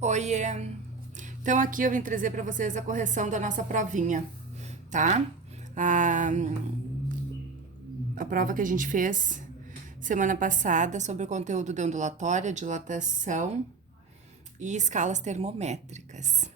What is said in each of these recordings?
Oiê! Então aqui eu vim trazer para vocês a correção da nossa provinha, tá? A, a prova que a gente fez semana passada sobre o conteúdo de ondulatória, dilatação e escalas termométricas,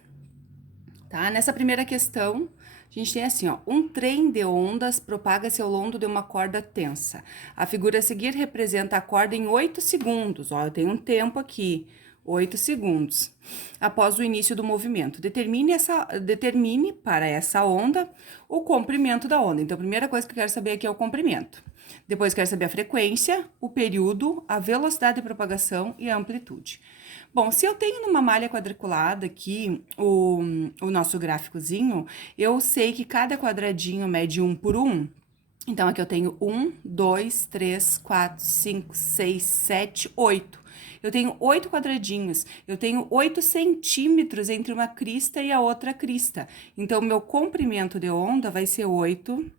tá? Nessa primeira questão, a gente tem assim, ó, um trem de ondas propaga-se ao longo de uma corda tensa. A figura a seguir representa a corda em 8 segundos, ó, eu tenho um tempo aqui, 8 segundos, após o início do movimento. Determine para essa onda o comprimento da onda. Então, a primeira coisa que eu quero saber aqui é o comprimento. Depois, quero saber a frequência, o período, a velocidade de propagação e a amplitude. Bom, se eu tenho numa malha quadriculada aqui o nosso gráficozinho, eu sei que cada quadradinho mede 1 por 1. Então, aqui eu tenho 1, 2, 3, 4, 5, 6, 7, 8. Eu tenho 8 quadradinhos. Eu tenho 8 centímetros entre uma crista e a outra crista. Então, meu comprimento de onda vai ser 8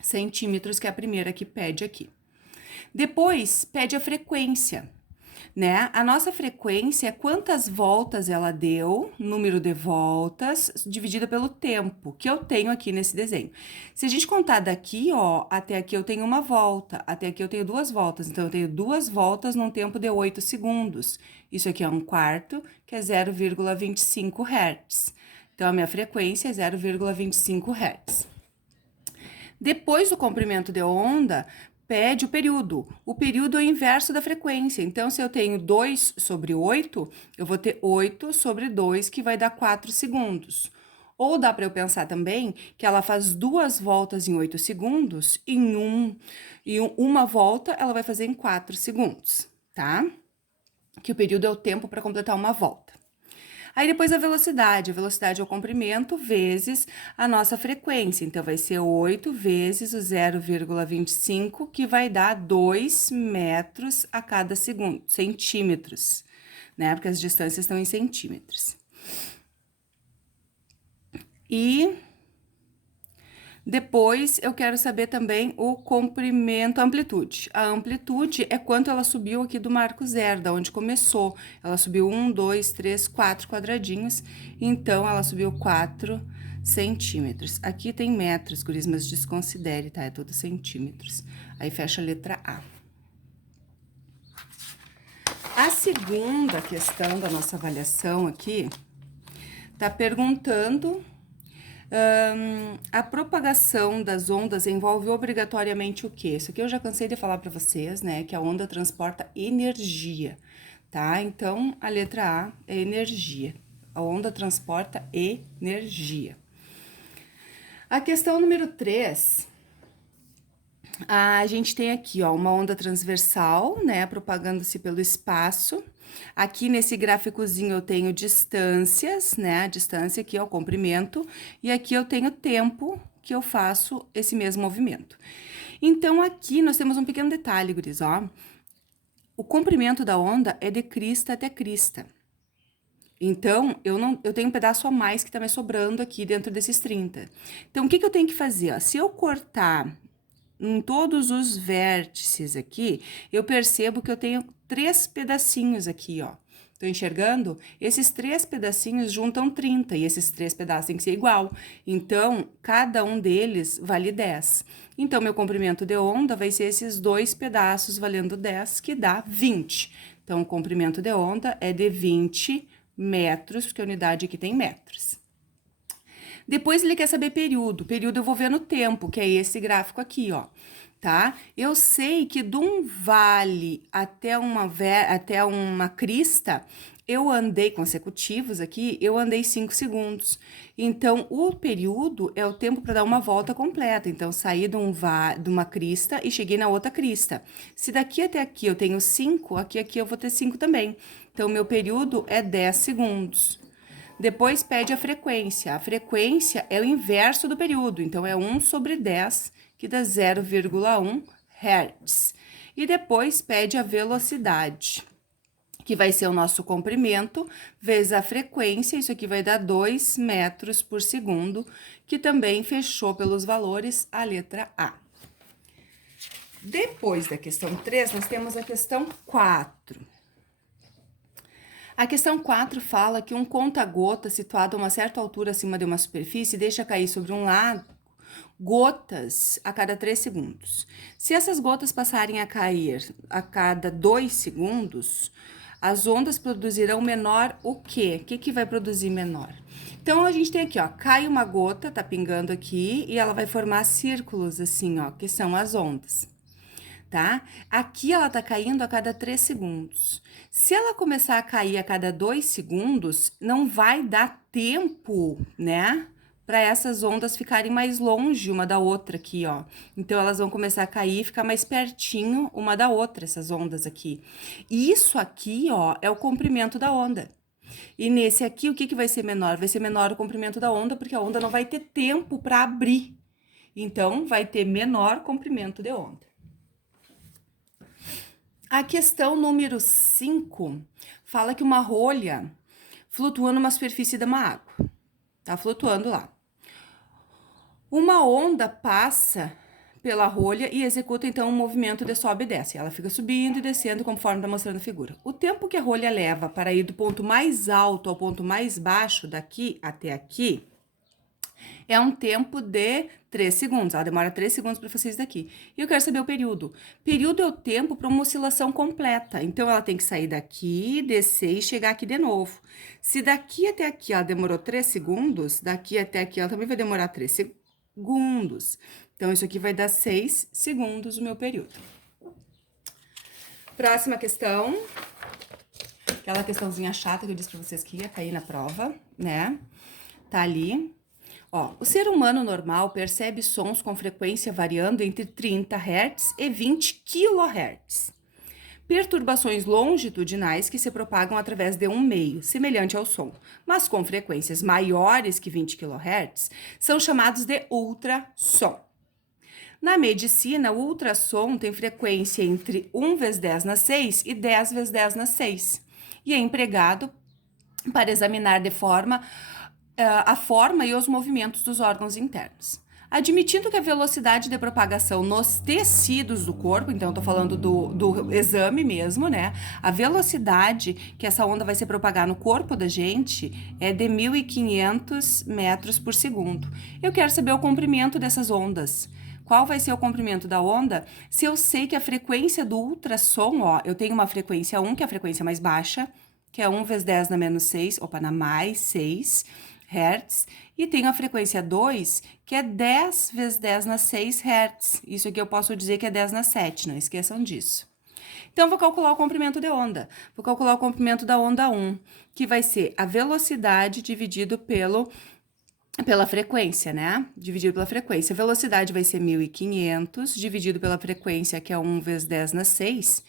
centímetros, que é a primeira que pede aqui. Depois, pede a frequência, né? A nossa frequência é quantas voltas ela deu, número de voltas, dividida pelo tempo, que eu tenho aqui nesse desenho. Se a gente contar daqui, ó, até aqui eu tenho uma volta, até aqui eu tenho 2 voltas, então eu tenho 2 voltas num tempo de 8 segundos. Isso aqui é 1/4, que é 0,25 Hz. Então, a minha frequência é 0,25 Hz. Depois do comprimento de onda, pede o período. O período é o inverso da frequência. Então, se eu tenho 2 sobre 8, eu vou ter 8 sobre 2, que vai dar 4 segundos. Ou dá para eu pensar também que ela faz 2 voltas em 8 segundos, e uma volta ela vai fazer em 4 segundos, tá? Que o período é o tempo para completar uma volta. Aí depois a velocidade é o comprimento vezes a nossa frequência. Então, vai ser 8 vezes o 0,25, que vai dar 2 metros a cada segundo, centímetros, né? Porque as distâncias estão em centímetros. E depois, eu quero saber também o comprimento, a amplitude. A amplitude é quanto ela subiu aqui do marco zero, da onde começou. Ela subiu 1, 2, 3, 4 quadradinhos, então ela subiu 4 centímetros. Aqui tem metros, guris, mas desconsidere, tá? É tudo centímetros. Aí fecha a letra A. A segunda questão da nossa avaliação aqui tá perguntando. A propagação das ondas envolve obrigatoriamente o quê? Isso aqui eu já cansei de falar para vocês, né? Que a onda transporta energia, tá? Então, a letra A é energia. A onda transporta energia. A questão número 3, a gente tem aqui, ó, uma onda transversal, né, propagando-se pelo espaço. Aqui nesse gráficozinho eu tenho distâncias, né, a distância aqui é o comprimento, e aqui eu tenho tempo que eu faço esse mesmo movimento. Então, aqui nós temos um pequeno detalhe, guris, ó. O comprimento da onda é de crista até crista. Então, eu tenho um pedaço a mais que tá me sobrando aqui dentro desses 30. Então, o que que eu tenho que fazer, ó? Se eu cortar em todos os vértices aqui, eu percebo que eu tenho 3 pedacinhos aqui, ó. Tô enxergando? Esses 3 pedacinhos juntam 30, e esses 3 pedaços têm que ser igual. Então, cada um deles vale 10. Então, meu comprimento de onda vai ser esses 2 pedaços valendo 10, que dá 20. Então, o comprimento de onda é de 20 metros, porque a unidade aqui tem metros. Depois ele quer saber período. Período eu vou ver no tempo, que é esse gráfico aqui, ó, tá? Eu sei que de um vale até uma crista, eu andei consecutivos aqui, eu andei 5 segundos. Então, o período é o tempo para dar uma volta completa. Então, saí de uma crista e cheguei na outra crista. Se daqui até aqui eu tenho 5, aqui eu vou ter 5 também. Então, meu período é 10 segundos. Depois pede a frequência. A frequência é o inverso do período, então é 1 sobre 10, que dá 0,1 Hz. E depois pede a velocidade, que vai ser o nosso comprimento, vezes a frequência, isso aqui vai dar 2 metros por segundo, que também fechou pelos valores a letra A. Depois da questão 3, nós temos a questão 4. A questão 4 fala que um conta-gota situado a uma certa altura acima de uma superfície deixa cair sobre um lago gotas a cada 3 segundos. Se essas gotas passarem a cair a cada 2 segundos, as ondas produzirão menor o quê? O que que vai produzir menor? Então, a gente tem aqui, ó, cai uma gota, tá pingando aqui, e ela vai formar círculos assim, ó, que são as ondas, tá? Aqui ela tá caindo a cada 3 segundos. Se ela começar a cair a cada 2 segundos, não vai dar tempo, né? Para essas ondas ficarem mais longe uma da outra aqui, ó. Então, elas vão começar a cair e ficar mais pertinho uma da outra, essas ondas aqui. E isso aqui, ó, é o comprimento da onda. E nesse aqui, o que que vai ser menor? Vai ser menor o comprimento da onda, porque a onda não vai ter tempo para abrir. Então, vai ter menor comprimento de onda. A questão número 5 fala que uma rolha flutua numa superfície de uma água. Tá flutuando lá. Uma onda passa pela rolha e executa então um movimento de sobe e desce. Ela fica subindo e descendo conforme está mostrando a figura. O tempo que a rolha leva para ir do ponto mais alto ao ponto mais baixo, daqui até aqui, é um tempo de 3 segundos. Ela demora 3 segundos para fazer isso daqui. E eu quero saber o período. Período é o tempo para uma oscilação completa. Então, ela tem que sair daqui, descer e chegar aqui de novo. Se daqui até aqui ela demorou 3 segundos, daqui até aqui ela também vai demorar 3 segundos. Então, isso aqui vai dar 6 segundos o meu período. Próxima questão. Aquela questãozinha chata que eu disse para vocês que ia cair na prova, né? Tá ali. Ó, o ser humano normal percebe sons com frequência variando entre 30 Hz e 20 kHz. Perturbações longitudinais que se propagam através de um meio, semelhante ao som, mas com frequências maiores que 20 kHz, são chamados de ultrassom. Na medicina, o ultrassom tem frequência entre 1 vezes 10 na 6 e 10 vezes 10 na 6, e é empregado para examinar de forma a forma e os movimentos dos órgãos internos. Admitindo que a velocidade de propagação nos tecidos do corpo, então eu tô falando do exame mesmo, né? A velocidade que essa onda vai se propagar no corpo da gente é de 1.500 metros por segundo. Eu quero saber o comprimento dessas ondas. Qual vai ser o comprimento da onda? Se eu sei que a frequência do ultrassom, ó, eu tenho uma frequência 1, que é a frequência mais baixa, que é 1 vezes 10 na menos 6, na mais 6 Hz, e tenho a frequência 2, que é 10 vezes 10 na 6 Hz. Isso aqui eu posso dizer que é 10 na 7, não esqueçam disso. Então, vou calcular o comprimento de onda. Vou calcular o comprimento da onda 1, que vai ser a velocidade dividido pela frequência, né? Dividido pela frequência. A velocidade vai ser 1.500, dividido pela frequência, que é 1 vezes 10 na 6.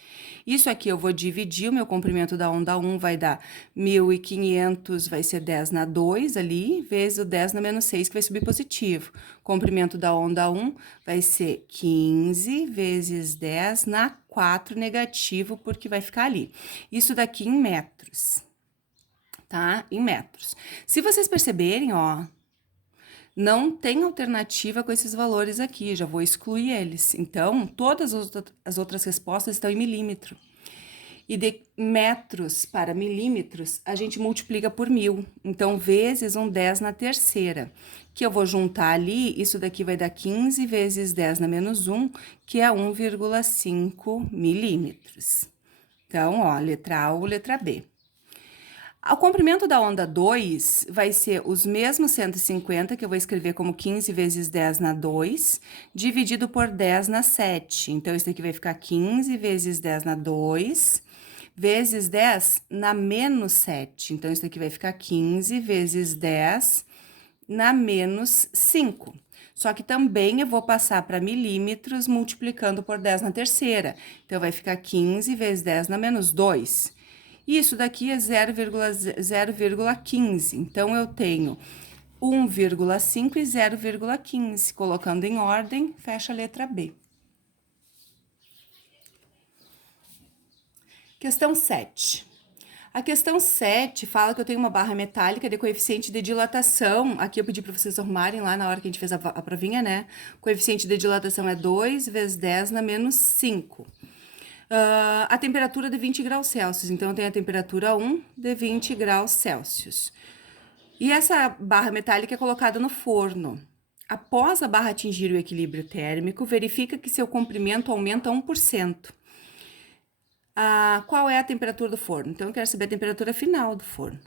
Isso aqui eu vou dividir, o meu comprimento da onda 1 vai dar 1.500, vai ser 10 na 2 ali, vezes o 10 na menos 6, que vai subir positivo. Comprimento da onda 1 vai ser 15 vezes 10 na 4 negativo, porque vai ficar ali. Isso daqui em metros, tá? Em metros. Se vocês perceberem, ó, não tem alternativa com esses valores aqui, já vou excluir eles. Então, todas as outras respostas estão em milímetro. E de metros para milímetros, a gente multiplica por 1.000. Então, vezes um 10 na terceira, que eu vou juntar ali, isso daqui vai dar 15 vezes 10 na menos 1, que é 1,5 milímetros. Então, ó, letra A ou letra B. O comprimento da onda 2 vai ser os mesmos 150, que eu vou escrever como 15 vezes 10 na 2, dividido por 10 na 7. Então, isso aqui vai ficar 15 vezes 10 na 2, vezes 10 na menos 7. Então, isso aqui vai ficar 15 vezes 10 na menos 5. Só que também eu vou passar para milímetros multiplicando por 10 na terceira. Então, vai ficar 15 vezes 10 na menos 2. Isso daqui é 0,15. Então, eu tenho 1,5 e 0,15. Colocando em ordem, fecha a letra B. Questão 7. A questão 7 fala que eu tenho uma barra metálica de coeficiente de dilatação. Aqui eu pedi para vocês arrumarem lá na hora que a gente fez a provinha, né? O coeficiente de dilatação é 2 vezes 10 na menos 5. a temperatura de 20 graus Celsius. Então, eu tenho a temperatura 1 de 20 graus Celsius. E essa barra metálica é colocada no forno. Após a barra atingir o equilíbrio térmico, verifica que seu comprimento aumenta 1%. Qual é a temperatura do forno? Então, eu quero saber a temperatura final do forno.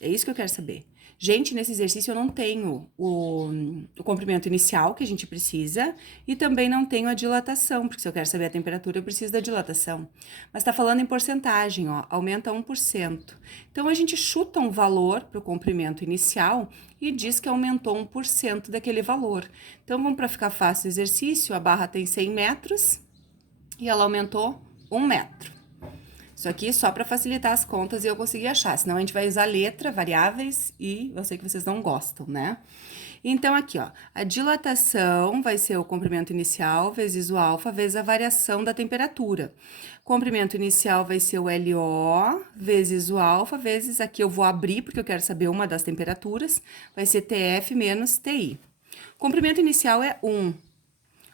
É isso que eu quero saber. Gente, nesse exercício eu não tenho o comprimento inicial que a gente precisa e também não tenho a dilatação, porque se eu quero saber a temperatura, eu preciso da dilatação. Mas tá falando em porcentagem, ó, aumenta 1%. Então, a gente chuta um valor para o comprimento inicial e diz que aumentou 1% daquele valor. Então, vamos para ficar fácil o exercício, a barra tem 100 metros e ela aumentou 1 metro. Isso aqui só para facilitar as contas e eu conseguir achar, senão a gente vai usar letra, variáveis e eu sei que vocês não gostam, né? Então, aqui, ó, a dilatação vai ser o comprimento inicial vezes o alfa vezes a variação da temperatura. Comprimento inicial vai ser o LO vezes o alfa vezes, aqui eu vou abrir porque eu quero saber uma das temperaturas, vai ser TF menos TI. Comprimento inicial é 1.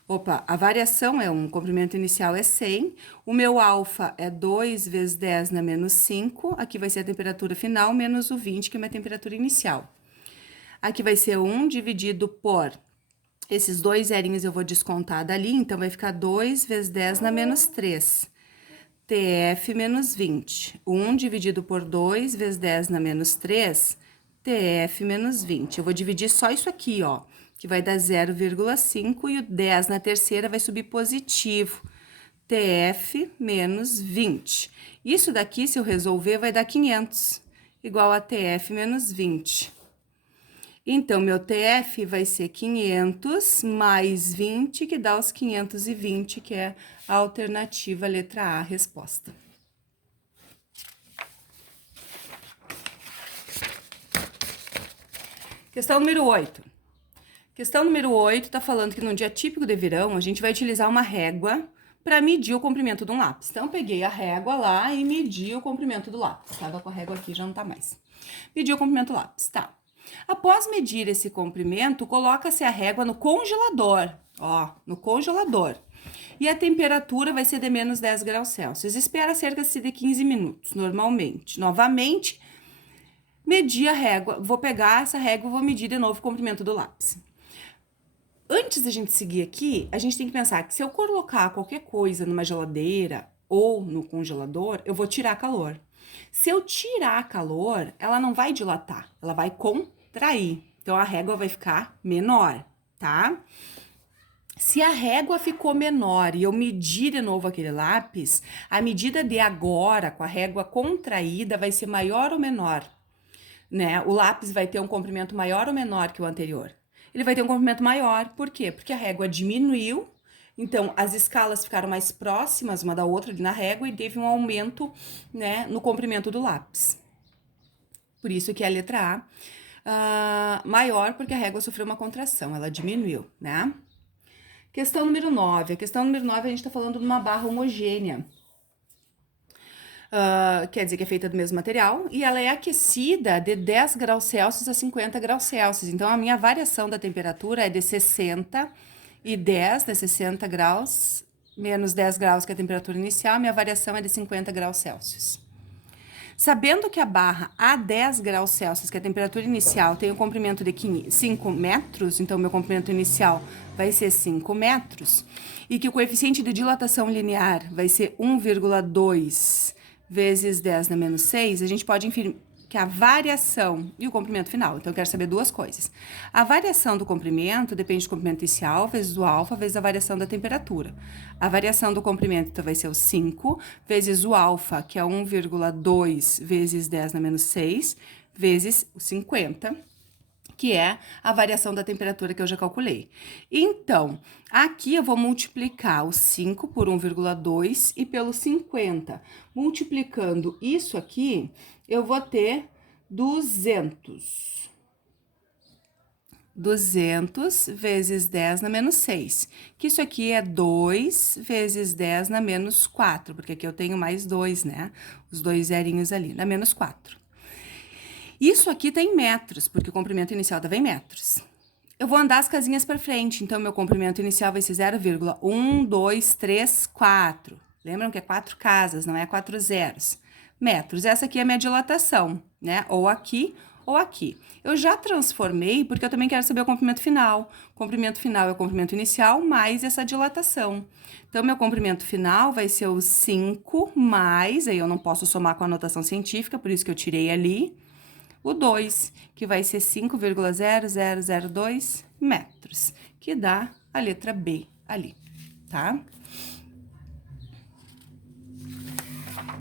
Opa, a variação é 1, o comprimento inicial é 100, o meu alfa é 2 vezes 10 na menos 5, aqui vai ser a temperatura final, menos o 20, que é a minha temperatura inicial. Aqui vai ser 1 dividido por, esses dois zerinhos eu vou descontar dali, então vai ficar 2 vezes 10 na menos 3, TF menos 20. 1 dividido por 2 vezes 10 na menos 3, TF menos 20. Eu vou dividir só isso aqui, ó, que vai dar 0,5 e o 10 na terceira vai subir positivo, TF menos 20. Isso daqui, se eu resolver, vai dar 500, igual a TF menos 20. Então, meu TF vai ser 500 mais 20, que dá os 520, que é a alternativa letra A, resposta. Questão número 8. Questão número 8 está falando que num dia típico de verão, a gente vai utilizar uma régua para medir o comprimento de um lápis. Então, eu peguei a régua lá e medi o comprimento do lápis. Tava com a régua aqui, já não tá mais. Medi o comprimento do lápis, tá. Após medir esse comprimento, coloca-se a régua no congelador, ó, no congelador. E a temperatura vai ser de menos 10 graus Celsius. Espera cerca de 15 minutos, normalmente. Novamente, medir a régua. Vou pegar essa régua e vou medir de novo o comprimento do lápis. Antes da gente seguir aqui, a gente tem que pensar que se eu colocar qualquer coisa numa geladeira ou no congelador, eu vou tirar calor. Se eu tirar calor, ela não vai dilatar, ela vai contrair. Então, a régua vai ficar menor, tá? Se a régua ficou menor e eu medir de novo aquele lápis, a medida de agora, com a régua contraída, vai ser maior ou menor, né? O lápis vai ter um comprimento maior ou menor que o anterior? Ele vai ter um comprimento maior, por quê? Porque a régua diminuiu, então as escalas ficaram mais próximas uma da outra ali na régua e teve um aumento, né, no comprimento do lápis. Por isso que a letra A maior, porque a régua sofreu uma contração, ela diminuiu, né? Questão número 9. A questão número 9 a gente tá falando de uma barra homogênea. Quer dizer que é feita do mesmo material, e ela é aquecida de 10 graus Celsius a 50 graus Celsius. Então, a minha variação da temperatura é de 60 e 10, de 60 graus, menos 10 graus que é a temperatura inicial, minha variação é de 50 graus Celsius. Sabendo que a barra a 10 graus Celsius, que é a temperatura inicial, tem um comprimento de 5 metros, então meu comprimento inicial vai ser 5 metros, e que o coeficiente de dilatação linear vai ser 1,2 vezes 10 na menos 6, a gente pode inferir que a variação e o comprimento final. Então, eu quero saber duas coisas. A variação do comprimento depende do comprimento inicial vezes o alfa vezes a variação da temperatura. A variação do comprimento então, vai ser o 5 vezes o alfa, que é 1,2 vezes 10 na menos 6, vezes o 50, que é a variação da temperatura que eu já calculei. Então, aqui eu vou multiplicar o 5 por 1,2 e pelo 50. Multiplicando isso aqui, eu vou ter 200. 200 vezes 10 na menos 6, que isso aqui é 2 vezes 10 na menos 4, porque aqui eu tenho mais 2, né? Os dois zerinhos ali, na menos 4. Isso aqui tá em metros, porque o comprimento inicial estava em metros. Eu vou andar as casinhas para frente, então meu comprimento inicial vai ser 0,1234. Lembram que é 4 casas, não é 4 zeros. Metros. Essa aqui é a minha dilatação, né? Ou aqui ou aqui. Eu já transformei porque eu também quero saber o comprimento final. O comprimento final é o comprimento inicial mais essa dilatação. Então, meu comprimento final vai ser o 5 mais, aí eu não posso somar com a notação científica, por isso que eu tirei ali, o 2, que vai ser 5,0002 metros, que dá a letra B ali, tá?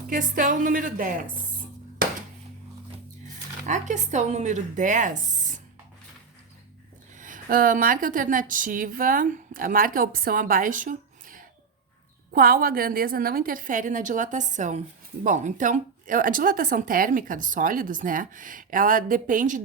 Questão número 10. A questão número 10, marca a alternativa, marca a opção abaixo, qual a grandeza não interfere na dilatação. Bom, então, a dilatação térmica dos sólidos, né, ela depende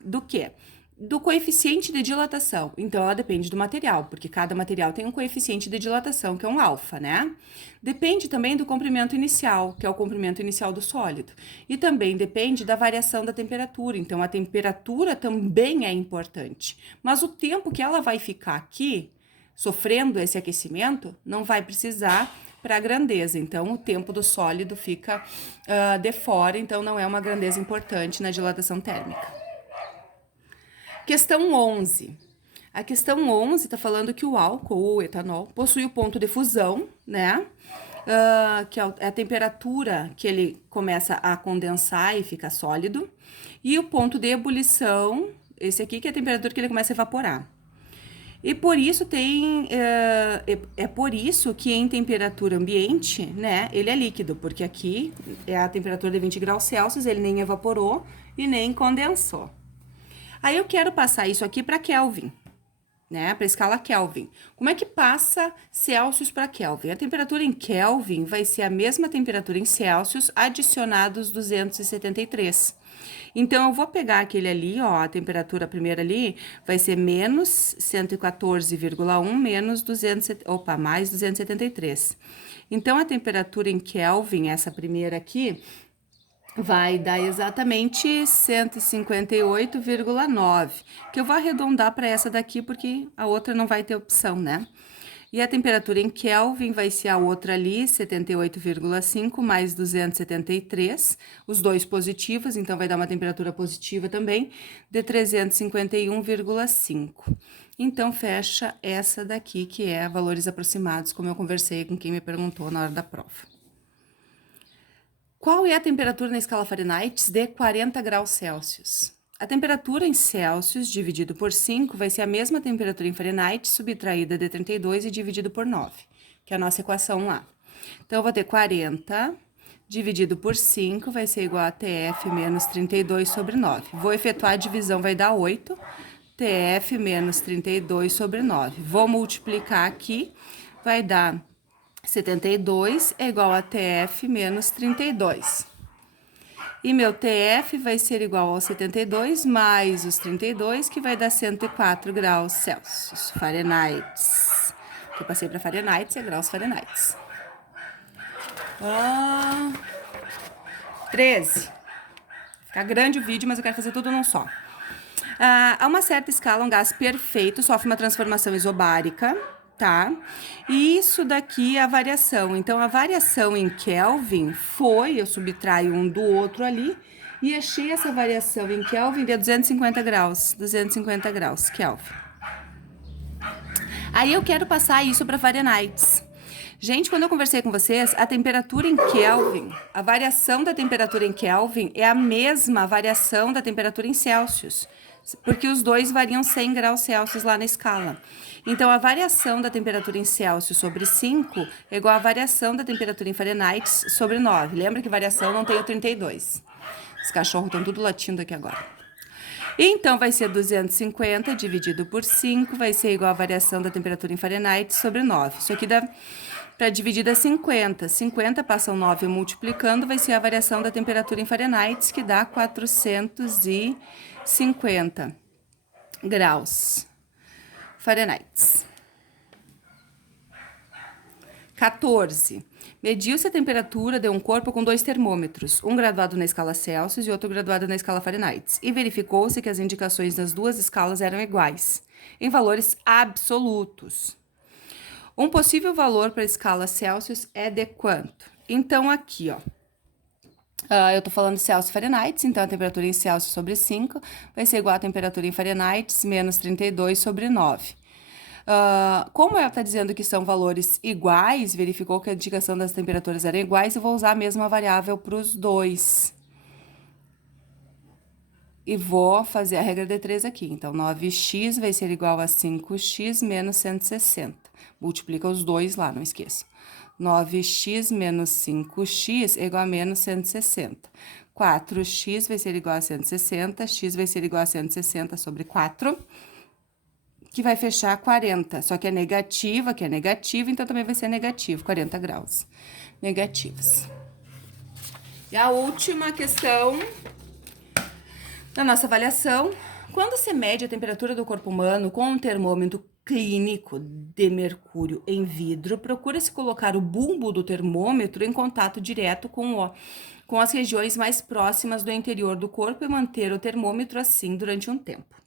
do quê? Do coeficiente de dilatação. Então, ela depende do material, porque cada material tem um coeficiente de dilatação, que é um alfa, né? Depende também do comprimento inicial, que é o comprimento inicial do sólido. E também depende da variação da temperatura. Então, a temperatura também é importante. Mas o tempo que ela vai ficar aqui, sofrendo esse aquecimento, não vai precisar para a grandeza. Então, o tempo do sólido fica de fora, então não é uma grandeza importante na dilatação térmica. Questão 11. A questão 11 está falando que o álcool ou etanol possui o ponto de fusão, né? Que é a temperatura que ele começa a condensar e fica sólido. E o ponto de ebulição, esse aqui que é a temperatura que ele começa a evaporar. E por isso é por isso que em temperatura ambiente, né, ele é líquido, porque aqui é a temperatura de 20 graus Celsius, ele nem evaporou e nem condensou. Aí eu quero passar isso aqui para Kelvin, né? Para a escala Kelvin. Como é que passa Celsius para Kelvin? A temperatura em Kelvin vai ser a mesma temperatura em Celsius adicionados 273. Então, eu vou pegar aquele ali, ó, a temperatura primeira ali vai ser menos 114,1 menos 200, mais 273. Então, a temperatura em Kelvin, essa primeira aqui, vai dar exatamente 158,9, que eu vou arredondar para essa daqui, porque a outra não vai ter opção, né? E a temperatura em Kelvin vai ser a outra ali, 78,5 mais 273, os dois positivos, então vai dar uma temperatura positiva também, de 351,5. Então, fecha essa daqui, que é valores aproximados, como eu conversei com quem me perguntou na hora da prova. Qual é a temperatura na escala Fahrenheit de 40 graus Celsius? A temperatura em Celsius dividido por 5 vai ser a mesma temperatura em Fahrenheit subtraída de 32 e dividido por 9, que é a nossa equação lá. Então, eu vou ter 40 dividido por 5 vai ser igual a TF menos 32 sobre 9. Vou efetuar a divisão, vai dar 8, TF menos 32 sobre 9. Vou multiplicar aqui, vai dar 72 é igual a TF menos 32. E meu TF vai ser igual ao 72 mais os 32, que vai dar 104 graus Celsius, Fahrenheit. Eu passei para Fahrenheit, é graus Fahrenheit. 13. Fica grande o vídeo, mas eu quero fazer tudo num só. A uma certa escala, um gás perfeito sofre uma transformação isobárica, tá? E isso daqui é a variação. Então, a variação em Kelvin foi, eu subtraio um do outro ali, e achei essa variação em Kelvin de 250 graus Kelvin. Aí eu quero passar isso para Fahrenheit. Gente, quando eu conversei com vocês, a temperatura em Kelvin, a variação da temperatura em Kelvin é a mesma variação da temperatura em Celsius, porque os dois variam 100 graus Celsius lá na escala. Então, a variação da temperatura em Celsius sobre 5 é igual à variação da temperatura em Fahrenheit sobre 9. Lembra que variação não tem o 32. Os cachorros estão tudo latindo aqui agora. Então, vai ser 250 dividido por 5, vai ser igual à variação da temperatura em Fahrenheit sobre 9. Isso aqui dá para dividir dá 50. 50 passam 9 multiplicando, vai ser a variação da temperatura em Fahrenheit, que dá 450 graus Fahrenheit. 14. Mediu-se a temperatura de um corpo com 2 termômetros, um graduado na escala Celsius e outro graduado na escala Fahrenheit, e verificou-se que as indicações das duas escalas eram iguais, em valores absolutos. Um possível valor para a escala Celsius é de quanto? Então, aqui, ó. Eu tô falando Celsius e Fahrenheit, então a temperatura em Celsius sobre 5 vai ser igual à temperatura em Fahrenheit menos 32 sobre 9. Como ela está dizendo que são valores iguais, verificou que a indicação das temperaturas era iguais, eu vou usar a mesma variável para os dois. E vou fazer a regra de 3 aqui. Então, 9x vai ser igual a 5x menos 160. Multiplica os dois lá, não esqueça. 9x menos 5x é igual a menos 160. 4x vai ser igual a 160, x vai ser igual a 160 sobre 4, que vai fechar 40. Só que é negativa, então também vai ser negativo, 40 graus negativos. E a última questão da nossa avaliação: quando se mede a temperatura do corpo humano com um termômetro clínico de mercúrio em vidro, procura-se colocar o bulbo do termômetro em contato direto com as regiões mais próximas do interior do corpo e manter o termômetro assim durante um tempo,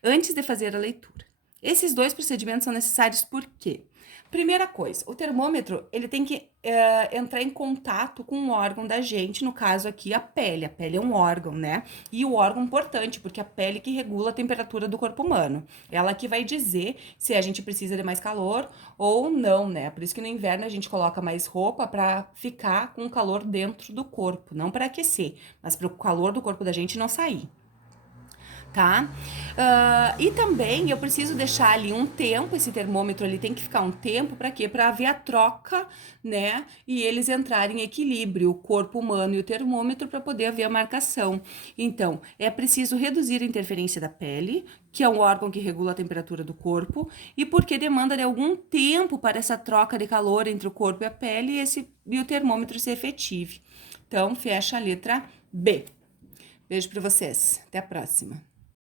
antes de fazer a leitura. Esses dois procedimentos são necessários por quê? Primeira coisa, o termômetro, ele tem que entrar em contato com um órgão da gente, no caso aqui a pele. A pele é um órgão, né? E o órgão importante, porque a pele que regula a temperatura do corpo humano. Ela que vai dizer se a gente precisa de mais calor ou não, né? Por isso que no inverno a gente coloca mais roupa para ficar com o calor dentro do corpo, não para aquecer, mas para o calor do corpo da gente não sair. Tá? E também eu preciso deixar ali um tempo, esse termômetro ali tem que ficar um tempo para quê? Para haver a troca, né? E eles entrarem em equilíbrio, o corpo humano e o termômetro, para poder haver a marcação. Então, é preciso reduzir a interferência da pele, que é um órgão que regula a temperatura do corpo, e porque demanda de algum tempo para essa troca de calor entre o corpo e a pele e o termômetro se efetive. Então, fecha a letra B. Beijo para vocês. Até a próxima.